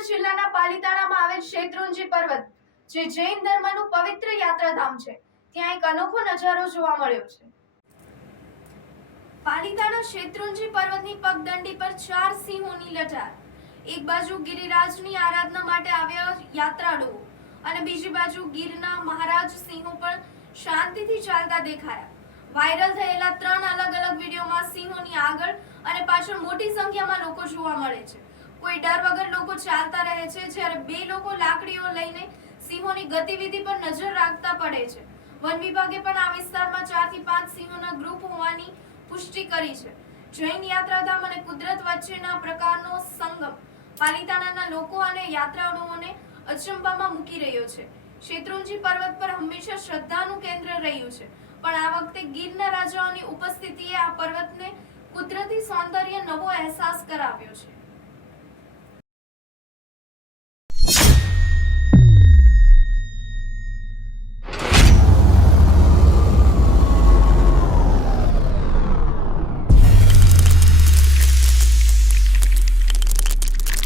ભાવનગર જિલ્લાના પાલીતાણામાં આવેલ શેત્રુંજી પર્વત, જે જૈન ધર્મનું પવિત્ર યાત્રાધામ છે, ત્યાં એક અનોખો નજારો જોવા મળ્યો છે. પાલીતાણા શેત્રુંજી પર્વતની પગદંડી પર 4 સિંહોની લટાર. એક બાજુ ગિરિરાજની આરાધના માટે આવ્યા યાત્રાળુઓ અને બીજી બાજુ ગીરના મહારાજ સિંહો પણ શાંતિથી ચાલતા દેખાયા. વાયરલ થયેલા 3 અલગ અલગ વિડીયોમાં સિંહોની આગળ અને પાછળ મોટી સંખ્યામાં લોકો જોવા મળે છે. કોઈ ડર વગર લોકો ચાલતા રહે છે, જ્યારે 2 લોકો લાકડીઓ લઈને સિંહોની ગતિવિધિ પર નજર રાખતા પડે છે. વન વિભાગે પણ આ વિસ્તારમાં 4 થી 5 સિંહોના ગ્રુપ હોવાની પુષ્ટિ કરી છે. જૈન યાત્રાધામ અને કુદરત વચ્ચેના પ્રકારનો સંગમ પાલીતાણાના લોકો અને યાત્રાળુઓને અચંબામાં મૂકી રહ્યો છે. શેત્રુંજી પર્વત પર હંમેશા શ્રદ્ધાનું કેન્દ્ર રહ્યું છે, પણ આ વખતે ગીરના રાજાઓની ઉપસ્થિતિએ આ પર્વતને કુદરતી સૌંદર્ય નવો અહેસાસ કરાવ્યો છે.